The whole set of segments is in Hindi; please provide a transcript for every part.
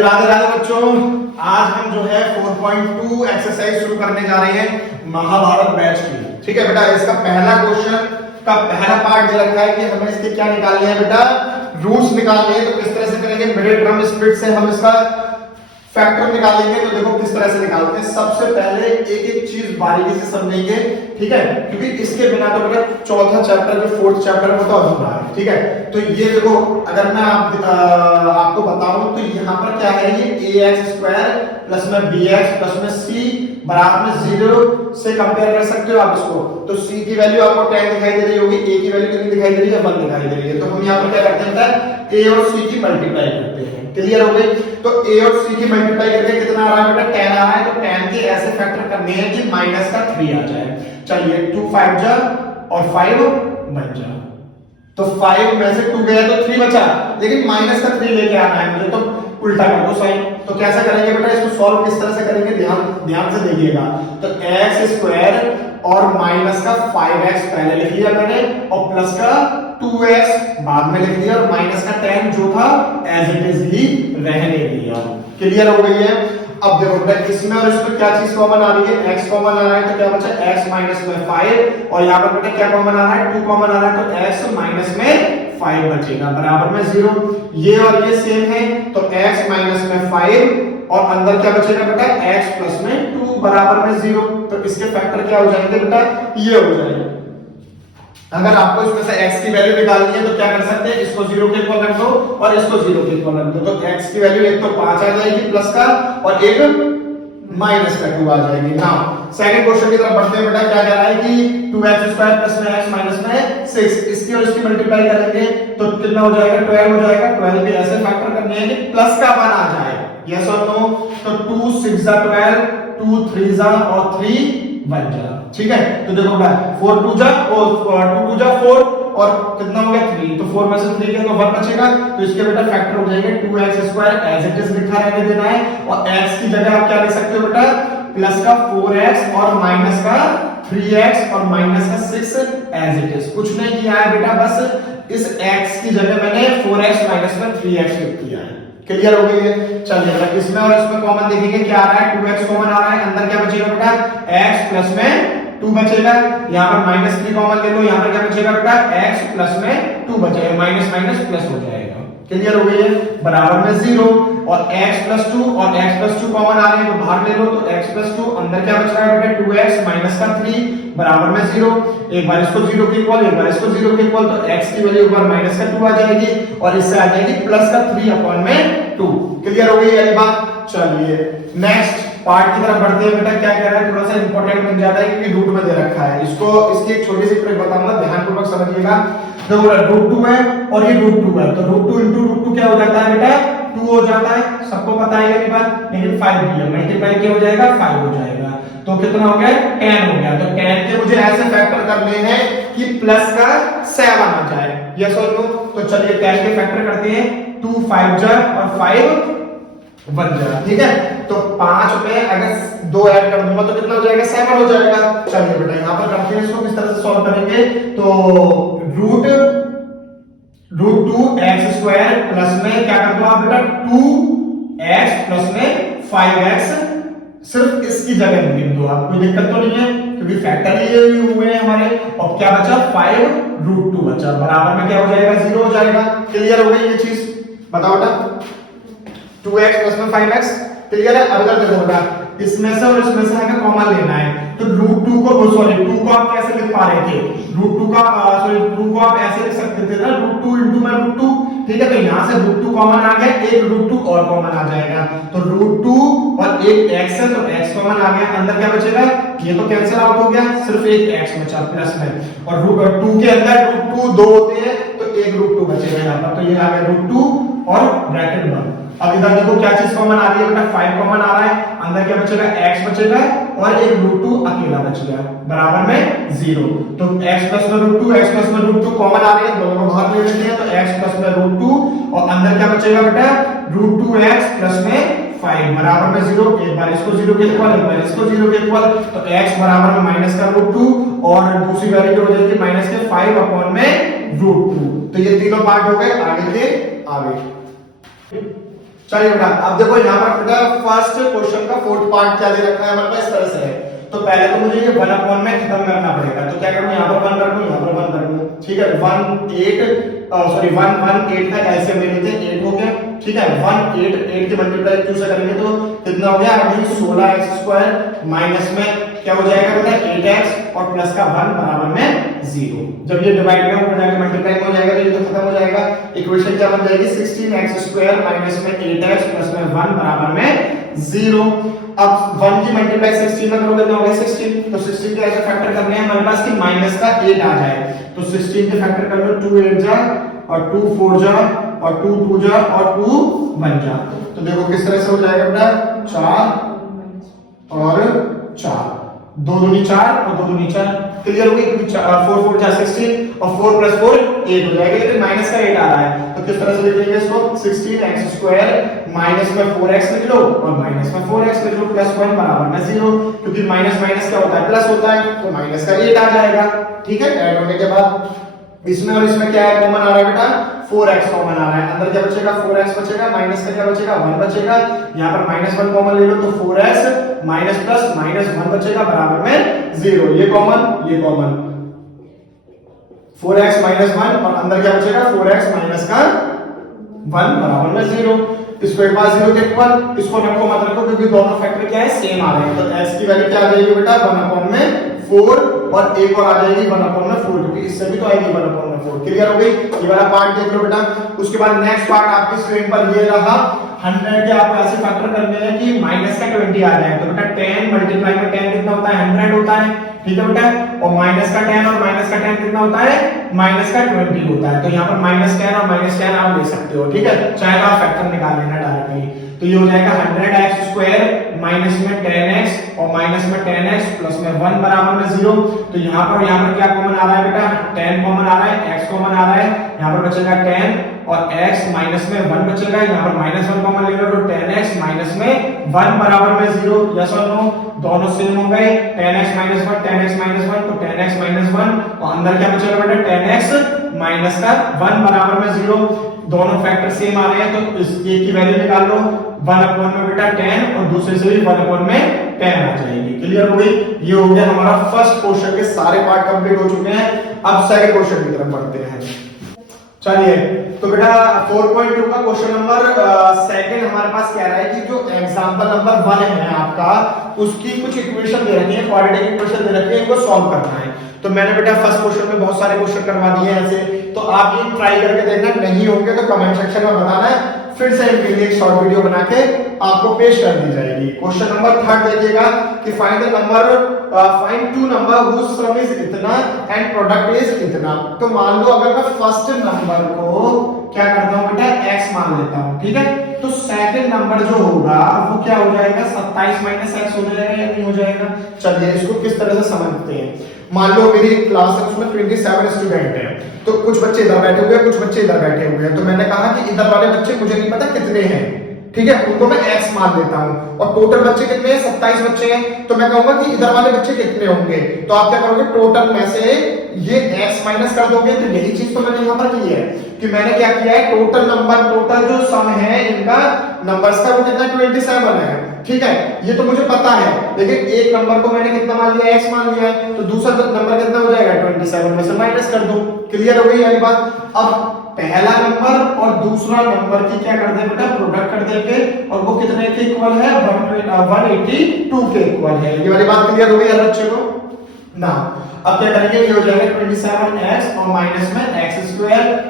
राधे राधे बच्चों, आज हम जो है 4.2 एक्सरसाइज शुरू करने जा रहे हैं महाभारत बैच की। ठीक है बेटा, इसका पहला क्वेश्चन का पहला पार्ट ये रखा है कि हमें इसके क्या निकालने हैं बेटा, रूट्स निकालने हैं। तो किस तरह से करेंगे, मिडिल टर्म स्प्लिट से हम इसका फैक्टर निकालेंगे। तो देखो किस तरह से निकालते हैं। सबसे पहले एक एक चीज बारीकी से समझेंगे, ठीक है, क्योंकि इसके बिना तो बेटा चौथा चैप्टर जो फोर्थ चैप्टर वो तो अधूरा है। ठीक है, तो ये देखो, अगर मैं आपको बताऊं तो यहाँ पर क्या है, ये ax² प्लस में bx प्लस में c बराबर में 0 से कंपेयर कर सकते हो आप इसको। तो c की वैल्यू आपको 10 दिखाई दे रही होगी, a की वैल्यू कितनी दिखाई दे रही है, 1 दिखाई दे रही है। तो हम यहाँ पर क्या करते हैं, a और c की मल्टीप्लाई करते हैं। क्लियर हो गई। तो a और c की मल्टीप्लाई करके कितना आ रहा है बेटा, 10 आ रहा है। तो 10 के ऐसे फैक्टर करने हैं कि माइनस का 3 आ जाए। चलिए 2 5 जा और 5 बच जा। तो 5 में से 2 गया तो 3 बचा, लेकिन माइनस का 3 लेके आना है मुझे। तो उल्टा कर दो साइन। तो कैसे करेंगे बेटा, इसको सॉल्व किस तरह से करेंगे, ध्यान से देखिएगा। तो x² और माइनस का 5x पहले लिख लिया मैंने, और प्लस का 2x बाद में लिख दिया, और माइनस का 10 जो था एज इट इज ही रहने दिया। क्लियर हो गई है। अब देखो बेटा, इसमें और इसमें क्या चीज कॉमन आ रही है, x कॉमन आ रहा है। तो क्या बचा, x माइनस में 5, और यहाँ पर बेटा क्या कॉमन आ रहा है, 2 कॉमन आ रहा है। तो x माइनस में 5 बचेगा बराबर में 0। ये और ये सेम है, तो x माइनस में 5 और अंदर क्या बचेगा बेटा, x प्लस में 2 बराबर में 0। तो इसके फैक्टर क्या हो जाएंगे बेटा, ये हो जाएंगे। अगर आपको इसमें से x की वैल्यू निकालनी है तो क्या कर सकते हैं, इसको 0 के इक्वल रख दो और इसको 0 के इक्वल रख दो। तो x की वैल्यू एक तो 5 आ जाएगी प्लस का, और एक माइनस का 2 आ जाएगी। नाउ सेकंड क्वेश्चन की तरफ बढ़ते हैं बेटा। क्या कह रहा है कि 2x² प्लस में x माइनस में 6, इसकी और इसकी मल्टीप्लाई करेंगे तो कितना हो जाएगा, 12 हो जाएगा। 12 के ऐसे फैक्टर करने हैं कि प्लस का 1 आ जाए, यस और नो। तो 2 6 जा 12, 2 3 जा और 3 बच जा। ठीक है, तो देखो बेटा 4 2 जा और 2 2 जा 4, और कितना हो गया 3। तो 4 में से 3 गया तो 1 बचेगा। तो इसके बेटा फैक्टर हो जाएंगे 2x² एज इट इज लिखा रहने देना है, और x की जगह आप क्या लिख सकते हो बेटा, प्लस का 4x और माइनस का 3x और माइनस का 6 एज इट इज। कुछ नहीं किया है बेटा, बस इस x की जगह मैंने 4x माइनस में 3x लिख दिया है। क्लियर हो गई है। चलिए बेटा, इसमें और इसमें कॉमन देखेंगे क्या आ रहा है, 2x कॉमन आ रहा है। अंदर क्या बचेगा बेटा, x प्लस में 2 बचेगा। यहाँ पर माइनस 3 कॉमन ले लो, यहाँ पर क्या बचेगा बेटा, x प्लस में 2 बचेगा, माइनस माइनस प्लस हो जाएगा। क्लियर हो गई है, बराबर में 0। और x प्लस 2 और x प्लस 2 कॉमन आ रहे हैं तो बाहर ले लो। तो x प्लस 2 अंदर क्या बच रहा है बेटा, 2x माइनस का 3 बराबर में 0। एक बार इसको 0 के इक्वल, एक बार इसको 0 के इक्वल। तो x की वैल्यू एक बार माइनस का 2 आ जाएगी, और इससे आ जाएगी प्लस का 3 अपॉन में 2। क्लियर हो गई ये बात। चलिए नेक्स्ट पार्ट की तरफ बढ़ते हैं बेटा। क्या कह रहा है, थोड़ा सा इंपॉर्टेंट बन जाता है क्योंकि रूट में दे रखा है। इसको इसकी एक छोटी सी ट्रिक बताऊंगा, ध्यानपूर्वक समझिएगा। देखो √2 है और ये √2 है, तो √2 * √2 क्या हो जाता है बेटा, 2 हो जाता है। सबको पता है ये बात, लेकिन 5 भी है, मल्टीप्लाई क्या हो जाएगा, 5 हो जाएगा। तो कितना हो गया, 10 हो गया। तो 10 के मुझे ऐसे फैक्टर करने हैं कि प्लस का 7 आ जाए, यस और नो। तो चलिए 10 के फैक्टर करते हैं। 2 5 जा और 5 1 जा। ठीक है, तो 5 में अगर 2 ऐड कर दूंगा तो कितना हो जाएगा, 7 हो जाएगा। चलिए बेटा यहाँ पर करते हैं इसको, किस तरह से सॉल्व करेंगे। तो √2x² प्लस में क्या कर दो आप बेटा, 2x प्लस में 5x, सिर्फ इसकी जगह लिख दो आप, कोई दिक्कत तो नहीं है क्योंकि फैक्टर लिए हुए हैं हमारे। और क्या बचा, 5√2 बचा, बराबर में क्या हो जाएगा, 0 हो जाएगा। क्लियर हो गई ये चीज, बताओ बेटा। 2x प्लस में 5x क्लियर है। अब इधर देखो बेटा, इसमें से और इसमें से हमें कॉमन लेना है। तो √2 को, सॉरी 2 को आप कैसे लिख पा रहे थे, √2 का सॉरी 2 को आप ऐसे लिख सकते थे ना, √2 * में √2। ठीक है, तो यहाँ से √2 कॉमन आ गया, एक √2 और कॉमन आ जाएगा। तो √2 और एक x है, तो x कॉमन आ गया। अंदर क्या बचेगा, ये तो कैंसिल आउट हो गया, सिर्फ एक x बचा प्लस में। और 2 के अंदर √2 2 होते हैं, तो एक √2 बचेगा यहाँ पर। तो ये आ गया √2 और ब्रैकेट 1। अब इधर देखो क्या चीज कॉमन आ रही है बेटा, 5 कॉमन आ रहा है। अंदर क्या बचेगा, x बचेगा और एक √2 अकेला बच गया, बराबर में 0। तो x प्लस में √2, x प्लस में √2 कॉमन आ रहे हैं, दोनों को बाहर ले लेते हैं। तो x प्लस में √2 और अंदर क्या बचेगा बेटा, √2x प्लस में 5 बराबर में 0। एक बार इसको 0 के इक्वल, एक बार इसको 0 के इक्वल। तो x बराबर में माइनस का √2 और दूसरी वैल्यू हो जाएगी माइनस के 5 अपॉन में √2। तो ये तीनों पार्ट हो गए, आगे के आगे। चलिए बेटा, अब देखो यहाँ पर बेटा फर्स्ट क्वेश्चन का फोर्थ पार्ट क्या दे रखा है हमारे पास, इस तरह से है। तो पहले तो मुझे ये 1 अपॉन में खत्म करना पड़ेगा, तो क्या करूं, यहाँ पर 1 कर दूं, यहाँ पर 1 कर दूं, ठीक है। 1 8 का एलसीएम ले लेते हैं, 8 हो गया, ठीक है। 1 8 की मल्टीप्लाई 2 से करेंगे तो कितना हो गया, अभी 16x² माइनस में क्या हो जाएगा बेटा 8x और प्लस का 1 बराबर में 0। जब ये डिवाइड में ऊपर जाके मल्टीप्लाई हो जाएगा तो ये तो खत्म हो जाएगा। इक्वेशन क्या बन जाएगी, 16x² माइनस में 8x प्लस में 1 बराबर में 0। अब 1 की मल्टीप्लाई 16 में करोगे तो होगा 16, तो 16 के ऐसे फैक्टर करने हैं हमारे पास कि माइनस का 8 आ जाए, तो 16 के फैक्टर कर लो, 2 8 जा और 2 4 जा और 2 2 जा और 2 1 जा। तो देखो किस तरह से हो जाएगा बेटा, 4 और 4, 2 दूनी 4 और 2 दूनी 4, क्लियर हो गई, क्योंकि 4 4 जा 16 और 4 प्लस 4 8 हो जाएगा, लेकिन माइनस का 8 आ रहा है, तो किस तरह से लिख लेंगे इसको, 16x² माइनस में 4x लिख लो और माइनस में 4x लिख लो प्लस 1 बराबर में 0, क्योंकि माइनस माइनस क्या होता है, प्लस होता है, तो माइनस का 8 आ जाएगा, ठीक है। ऐड होने के बाद इसमें और इसमें क्या है, कॉमन आ रहा है बेटा, 4x कॉमन आ रहा है, अंदर क्या बचेगा, 4x बचेगा, माइनस का क्या बचेगा, 1 बचेगा, यहाँ पर -1 कॉमन ले लो तो 4x माइनस प्लस -1 बचेगा बराबर में 0, ये कॉमन 4x माइनस 1 और अंदर क्या बचेगा, 4x माइनस का 1 बराबर में 0। इसको एक बार 0 के इक्वल, इसको रखो मत रखो क्योंकि दोनों फैक्टर क्या है, सेम आ रहे हैं, तो x की वैल्यू क्या आ जाएगी बेटा, 1/4 और एक और आ जाएगी 1/4, क्योंकि इससे भी तो आएगी 1/4। क्लियर हो गई, ये वाला पार्ट देख लो बेटा। उसके बाद नेक्स्ट पार्ट आपकी स्क्रीन पर ये रहा, 100 के आपको ऐसे फैक्टर करने हैं कि माइनस का 20 आ जाए, तो बेटा 10 मल्टीप्लाई में 10 कितना होता है, 100 होता है, ठीक है बेटा, और माइनस का 10 और माइनस का 10 कितना होता है, माइनस का 20 होता है, तो यहाँ पर -10 और -10 आप ले सकते हो, ठीक है, चाहे आप फैक्टर निकाल लेना डायरेक्टली। तो ये हो जाएगा 100x² माइनस में 10x और माइनस में 10x प्लस में 1 बराबर में 0। तो यहाँ पर क्या कॉमन आ रहा है बेटा, 10 कॉमन आ रहा है, x कॉमन आ रहा है, यहाँ पर बचेगा 10 और x माइनस में 1 बचेगा, यहाँ पर -1 कॉमन ले लो तो 10x माइनस में 1 बराबर में 0, यस और नो, दोनों सेम हो गए, 10x माइनस 1 10x माइनस 1 तो 10x माइनस 1 और अंदर क्या बचेगा बेटा 10x माइनस का 1 बराबर में 0, दोनों फैक्टर सेम आ रहे हैं, तो इस एक की वैल्यू निकाल लो, 1/में बेटा 10 और दूसरे से भी 1/10 आ जाएगी। क्लियर हो गई, ये हो गया हमारा फर्स्ट क्वेश्चन के सारे पार्ट कंप्लीट हो चुके हैं। अब सेकंड क्वेश्चन की तरफ बढ़ते हैं। चलिए, तो बेटा 4.2 का क्वेश्चन नंबर सेकंड हमारे पास कह रहा है कि जो एग्जांपल नंबर 1 है आपका, उसकी कुछ इक्वेशन दे रखी है, क्वाड्रेटिक इक्वेशन दे रखी है, इनको सॉल्व करना है। तो मैंने बेटा फर्स्ट क्वेश्चन में बहुत सारे क्वेश्चन करवा दिए हैं ऐसे, तो आप ये ट्राई करके देखना, नहीं होंगे तो कमेंट सेक्शन में बताना है, फिर से इनके लिए एक शॉर्ट वीडियो बना के आपको पेश कर दी जाएगी। क्वेश्चन नंबर 3 देखिएगा कि find two number whose sum is इतना एंड प्रोडक्ट इज इतना। तो मान लो अगर मैं फर्स्ट नंबर को क्या करता हूं बेटा, x मान लेता हूं, ठीक है, तो सेकंड नंबर जो होगा वो क्या हो जाएगा, 27 माइनस x हो जाएगा या नहीं हो जाएगा। चलिए इसको किस तरह से समझते हैं। मान लो मेरी क्लास है, उसमें 27 स्टूडेंट हैं, तो कुछ बच्चे इधर बैठे हुए हैं, कुछ बच्चे इधर बैठे हुए हैं, तो मैंने कहा कि इधर वाले बच्चे मुझे नहीं पता कितने हैं, ठीक है, उनको मैं x मान लेता हूं, और टोटल बच्चे कितने हैं, 27 बच्चे हैं, तो मैं कहूंगा कि इधर वाले बच्चे कितने होंगे। तो आप क्या करोगे, टोटल में से ये x माइनस कर दोगे। तो यही चीज तो मैंने यहां पर की है कि मैंने क्या किया है, टोटल जो सम है इनका नंबर्स का वो कितना 27 है, ठीक है, ये तो मुझे पता है, लेकिन एक नंबर को मैंने कितना मान लिया, x मान लिया है, तो दूसरा नंबर कितना हो जाएगा, 27 में से माइनस कर दो। क्लियर हो गई वाली बात। अब पहला नंबर और दूसरा नंबर की क्या कर देंगे बेटा, प्रोडक्ट कर देंगे, और वो कितने के इक्वल है, 182 के इक्वल है। ये वाली बात क्लियर हो गई है बच्चे को ना। अब क्या करेंगे, ये हो जाएगा 27x और माइनस में x²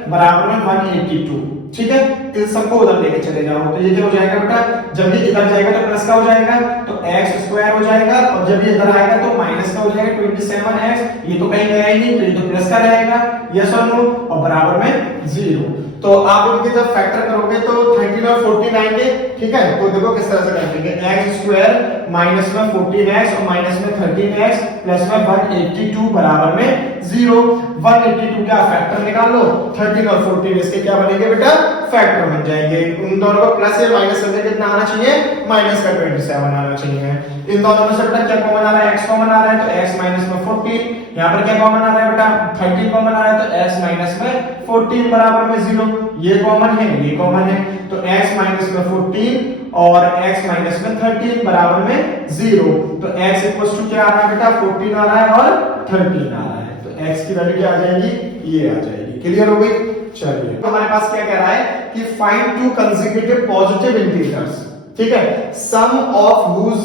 बराबर में 182, ठीक है, इन सबको उधर लेके चले जाओ, तो ये क्या हो जाएगा बेटा, जब ये इधर जाएगा तो प्लस का हो जाएगा, तो x² हो जाएगा, और जब ये इधर आएगा तो माइनस का हो जाएगा 27x, ये तो कहीं गया ही नहीं, तो ये तो प्लस का रहेगा, यस और नो, और बराबर में 0। तो आप इनकी जब फैक्टर करोगे तो 13 और 14 आएंगे, ठीक है, तो देखो किस तरह से करेंगे, x² माइनस में 14x और माइनस में 13x प्लस में 182 बराबर में 0। 182 का फैक्टर निकाल लो, 13 और 14 इसके क्या बनेंगे बेटा, फैक्टर बन जाएंगे। उन दोनों को प्लस या माइनस करके कितना आना चाहिए, माइनस का 27 आना चाहिए। इन दोनों में से बेटा क्या कॉमन आ रहा है, x कॉमन आ रहा है, तो x माइनस में 14, यहाँ पर क्या कॉमन आ रहा है बेटा, 13 कॉमन आ रहा है, तो x माइनस में 14 बराबर में 0। ये कॉमन है, ये कॉमन है, तो x माइनस में 14 और x माइनस में 13 बराबर में 0। तो x इक्वल्स टू क्या आ रहा है बेटा, 14 आ रहा है और 13 आ रहा है, तो x की वैल्यू क्या आ जाएगी, ये आ जाएगी। क्लियर हो गई? चलिए, तो हमारे पास क्या कह रहा है कि find to consecutive positive integers, ठीक है, सम ऑफ हुज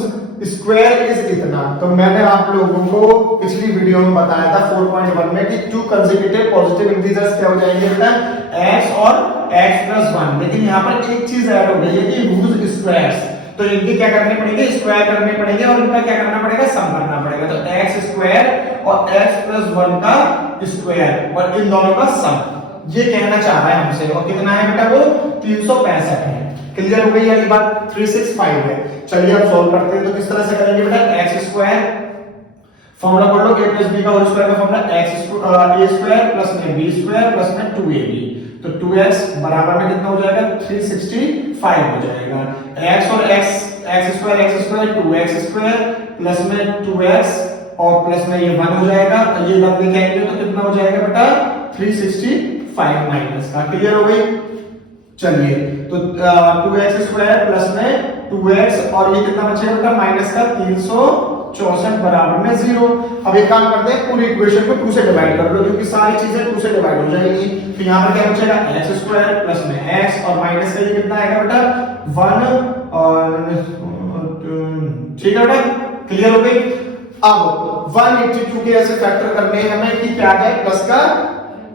स्क्वायर इज इतना। तो मैंने आप लोगों को पिछली वीडियो में बताया था 4.1 में कि टू कंसेक्यूटिव पॉजिटिव इंटीजर्स क्या हो जाएंगे बेटा, x और x प्लस 1। लेकिन यहाँ पर एक चीज ऐड हो गई है कि हुज स्क्वायर्स, तो इनके क्या करने पड़ेंगे, स्क्वायर करने पड़ेंगे और इनका क्या करना पड़ेगा, सम करना पड़ेगा। तो x स्क्वायर और x प्लस 1 का स्क्वायर और इन दोनों का सम, ये कहना चाह रहा है हमसे। और कितना है बेटा, वो 365 है। क्लियर हो गई वाली बात, 365 है। चलिए अब सॉल्व करते हैं। तो किस तरह से करेंगे बेटा, x स्क्वायर फॉर्मूला पढ़ लो, a प्लस b का होल स्क्वायर का formula x a square plus में b स्क्वायर प्लस में 2ab, तो 2x बराबर में कितना हो जाएगा, 365 हो जाएगा। x और x square 2x square plus में 2x और प्लस में ये 1 हो जाएगा, तो ये जब लिखेंगे तो कितना हो जाएगा बेटा, 365 माइनस का। क्लियर हो गई? चलिए, तो 2x स्क्वायर प्लस में 2x और ये कितना बचेगा बेटा, माइनस का 364 बराबर में 0। अब एक काम करते हैं, पूरी इक्वेशन को 2 से डिवाइड कर लो, क्योंकि सारी चीजें 2 से डिवाइड हो जाएंगी। तो यहाँ पर क्या बचेगा, x स्क्वायर प्लस में x और माइनस का ये कितना आएगा बेटा, 1 और ठीक है बेटा, क्लियर हो गई? अब 182 के ऐसे फैक्टर करने हैं हमें कि क्या आ जाए, प्लस का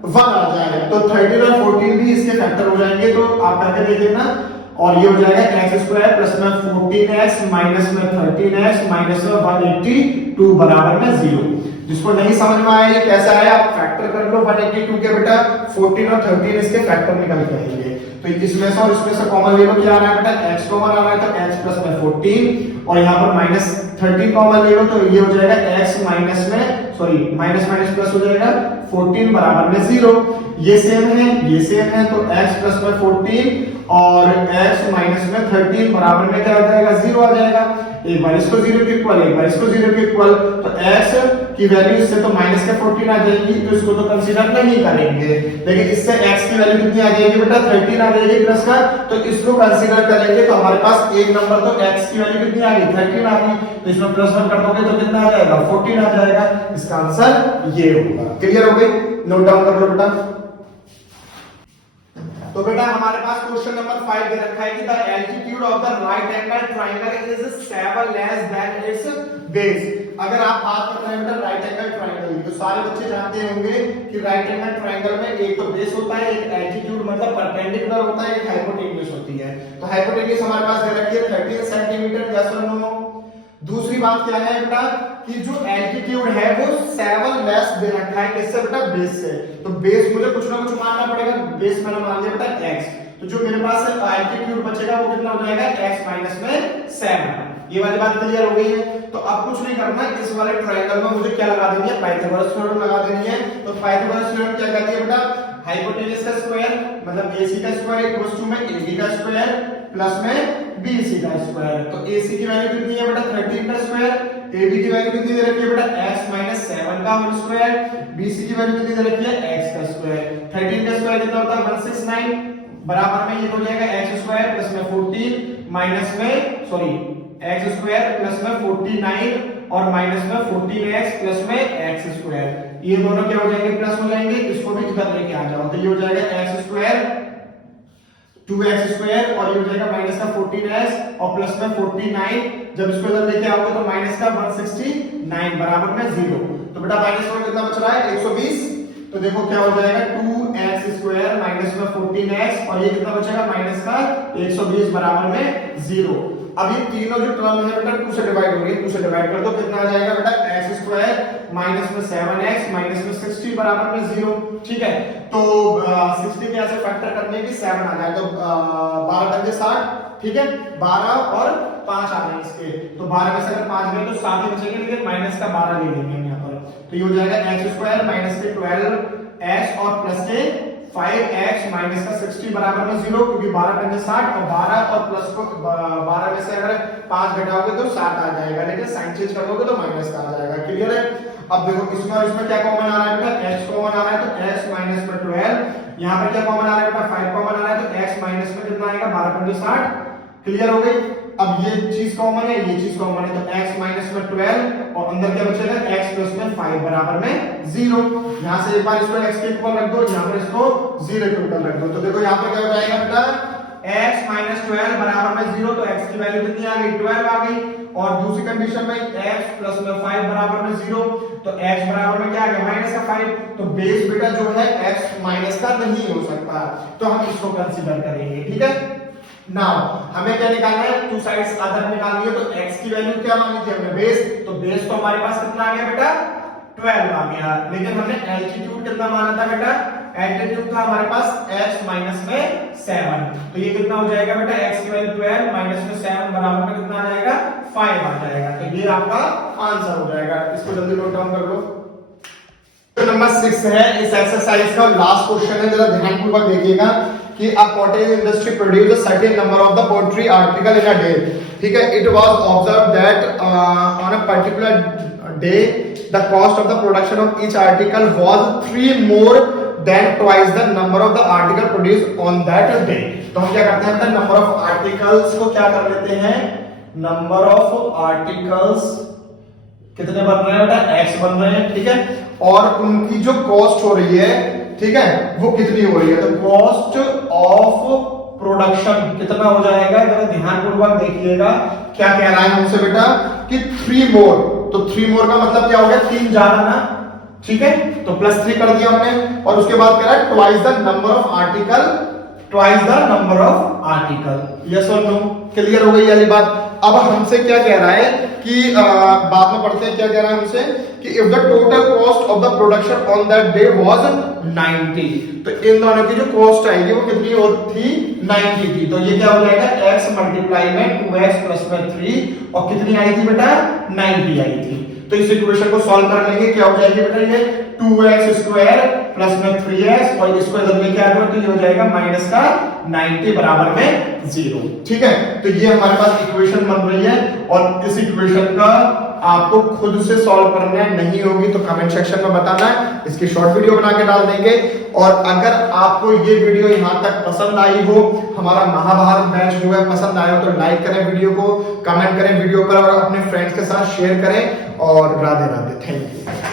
1 आ जाए, तो 13 और 14 भी इसके फैक्टर हो जाएंगे। तो आप करके देखिए ना, और ये हो जाएगा x स्क्वायर प्लस में 14x माइनस में 13x माइनस में 182 बराबर में 0। जिसको नहीं समझ में आया ये कैसा है, आप फैक्टर कर लो 182 के बेटा, 14 और 13 इसके फैक्टर निकल के आएंगे। तो इसमें से और इसमें से कॉमन ले लो, क्या आ रहा है बेटा, x कॉमन आ रहा है, तो x प्लस में 14 और यहाँ पर माइनस 13 कॉमन ले लो, तो ये हो जाएगा x माइनस में, सॉरी माइनस माइनस प्लस हो जाएगा 14 बराबर में 0। ये सेम है, ये सेम है, तो x प्लस में 14 और x माइनस में 13 बराबर में क्या हो जाएगा, 0 आ जाएगा। एक बार इसको 0 के इक्वल, एक बार इसको 0 के इक्वल, तो x की वैल्यू इससे तो माइनस का 14 आ जाएगी, तो इसको तो कंसीडर नहीं करेंगे। लेकिन इससे x की वैल्यू कितनी आ जाएगी बेटा, 13 आ जाएगी प्लस का, तो इसको कंसीडर करेंगे। तो हमारे पास एक नंबर तो x की वैल्यू कितनी आ गई, 13 आ गई, तो इसमें प्लस 1 कर दोगे तो कितना आ जाएगा, 14 आ जाएगा। इसका आंसर ये होगा। क्लियर हो गई? नोट डाउन कर लो बेटा। तो बेटा हमारे पास क्वेश्चन नंबर 5 दे रखा है कि the altitude of the right angle triangle is 7 less than it's base. अगर आप बात कर रहे हैं बेटा राइट एंगल ट्रायंगल की, तो सारे बच्चे जानते होंगे कि राइट एंगल ट्रायंगल में एक तो बेस होता है, एक एल्टीट्यूड मतलब परपेंडिकुलर होता है, एक हाइपोटेन्यूज होती है। तो हाइपोटेन्यूज हमारे पास दे रखी है 13 सेंटीमीटर, यस और नो। दूसरी बात क्या है बेटा कि जो एल्टीट्यूड है वो 7 लेस दे रखा है, किससे बेटा, बेस से। तो बेस मुझे कुछ ना कुछ मानना पड़ेगा, बेस मैंने मान लिया बेटा x, तो जो मेरे पास एल्टीट्यूड बचेगा वो कितना हो जाएगा, x माइनस में 7। ये वाली बात क्लियर हो गई है। तो अब कुछ नहीं करना, इस वाले ट्रायंगल में मुझे क्या लगा देनी है, पाइथागोरस थ्योरम लगा देनी है। तो पाइथागोरस थ्योरम क्या कहती है बेटा, हाइपोटेन्यूज का स्क्वायर मतलब AC का स्क्वायर इक्वल्स टू में AB का स्क्वायर प्लस में BC का स्क्वायर। तो AC की वैल्यू कितनी है बेटा, 13 का स्क्वायर, AB की वैल्यू कितनी दे रखी है बेटा, x माइनस 7 का होल स्क्वायर, BC की वैल्यू कितनी दे रखी है, x का स्क्वायर। 13 का स्क्वायर कितना होता है, 169 बराबर में ये हो जाएगा x स्क्वायर प्लस में 14 माइनस में, सॉरी x स्क्वायर प्लस में 49 और माइनस में 14x प्लस में x स्क्वायर। ये दोनों क्या हो जाएंगे, प्लस हो जाएंगे, इसको भी इधर लेके आ जाओ, तो ये हो जाएगा x स्क्वायर 2x स्क्वायर और ये हो जाएगा माइनस का 14x और प्लस में 49, जब इसको इधर लेके आओगे तो माइनस का 169 बराबर में 0। तो बेटा माइनस में कितना बच रहा है, 120। तो देखो क्या हो जाएगा, 2x स्क्वायर माइनस में 14x और ये कितना बचेगा, माइनस का 120 बराबर में 0। अब ये तीनों जो टर्म है बेटा 2 से डिवाइड हो रही है, 2 से डिवाइड कर दो, कितना आ जाएगा बेटा, x स्क्वायर माइनस में 7x माइनस में 60 बराबर में 0। ठीक है, तो 60 के ऐसे फैक्टर करने की 7 आ जाए, तो 12 पंजे 60, ठीक है, 12 और 5 आ गए इसके, तो 12 में से अगर 5 गए तो 7 ही बचेंगे, लेकिन माइनस का 12 ले लेंगे यहाँ पर। तो ये हो जाएगा x स्क्वायर माइनस के 12x और प्लस के 5x माइनस का 60 बराबर में 0, क्योंकि 12 पंजे 60 और 12 और प्लस को 12 में से अगर 5 घटाओगे तो 7 आ जाएगा, लेकिन साइन चेंज कर दोगे तो माइनस का आ जाएगा। क्लियर है? अब देखो इसमें और इसमें क्या कॉमन आ रहा है बेटा, x कॉमन आ रहा है, तो x माइनस में 12 यहाँ पर क्या कॉमन आ रहा है बेटा 5 कॉमन आ रहा है, तो x माइनस में कितना आएगा 12×60, क्लियर हो गई। अब ये चीज कॉमन है, ये चीज कॉमन है, तो x माइनस में 12 और अंदर क्या बचेगा x प्लस में 5 बराबर में 0। यहाँ से एक बार इसको x के इक्वल रख दो, यहाँ पर इसको 0 के इक्वल रख दो, तो देखो यहाँ पर क्या हो जाएगा बेटा x माइनस 12 बराबर में 0, तो x की वैल्यू कितनी आ गई 12 आ गई। और दूसरी कंडीशन में x प्लस में 5 बराबर में 0, तो x बराबर में क्या आ गया माइनस का 5, तो बेस बेटा जो है x माइनस का नहीं हो सकता, तो हम इसको कंसीडर करेंगे, ठीक है। नाउ हमें क्या निकालना है, टू साइड्स अदर निकालनी है, तो x की वैल्यू क्या मांगी थी हमने बेस, तो बेस तो हमारे पास कितना आ गया बेटा 12 आ गया, लेकिन हमने एल्टीट्यूड कितना माना था बेटा, एल्टीट्यूड था हमारे पास x माइनस में 7, तो ये कितना हो जाएगा बेटा x की वैल्यू 12 माइनस में 7 बराबर में कितना आ जाएगा 5 आ जाएगा, तो ये आपका आंसर हो जाएगा। इसको जल्दी नोट डाउन कर लो। नंबर 6 है इस एक्सरसाइज का लास्ट क्वेश्चन है, जरा ध्यानपूर्वक देखिएगा कि a cottage industry produce a certain number of the poultry article in a day, ठीक है। it was observed that on a particular day the cost of the production of each article was 3 more than twice the number of the article produced on that day। तो हम क्या करते हैं, नंबर ऑफ आर्टिकल्स को क्या कर लेते हैं, नंबर ऑफ आर्टिकल्स कितने बन रहे हैं बेटा x बन रहे हैं, ठीक है, और उनकी जो कॉस्ट हो रही है, ठीक है, वो कितनी हो रही है, तो कॉस्ट ऑफ प्रोडक्शन कितना हो जाएगा, जरा ध्यानपूर्वक देखिएगा क्या कह रहा है हमसे बेटा कि 3 मोर, तो 3 मोर का मतलब क्या हो गया 3 ज्यादा ना, ठीक है, तो +3 कर दिया हमने, और उसके बाद कह रहा है twice the number of article, twice the number of article, yes और नो, क्लियर हो गई वाली बात। अब हमसे क्या कह रहा है कि बाद में पढ़ते हैं क्या कह रहा है हमसे कि if the total cost of the production on that day was 90, तो इन दोनों की जो कॉस्ट आएगी वो कितनी और थी 90 थी, तो ये क्या हो जाएगा x मल्टीप्लाई में 2x प्लस में 3, और कितनी आई थी बेटा 90 आई थी। तो इस इक्वेशन को सॉल्व कर लेंगे, क्या हो जाएगी बेटा ये 2x स्क्वायर प्लस में 3x, और इसको इधर लेके आ जाओ तो ये हो जाएगा माइनस का 90 बराबर में 0, ठीक है। तो ये हमारे पास इक्वेशन बन रही है, और इस इक्वेशन का आपको खुद से सॉल्व करना है, नहीं होगी तो कमेंट सेक्शन में बताना है, इसकी शॉर्ट वीडियो बना के डाल देंगे। और अगर आपको ये वीडियो यहाँ तक पसंद आई हो, हमारा महाभारत बैच जो है पसंद आया हो, तो लाइक करें वीडियो को, कमेंट करें वीडियो पर, और अपने फ्रेंड्स के साथ शेयर करें, और राधे राधे, थैंक यू।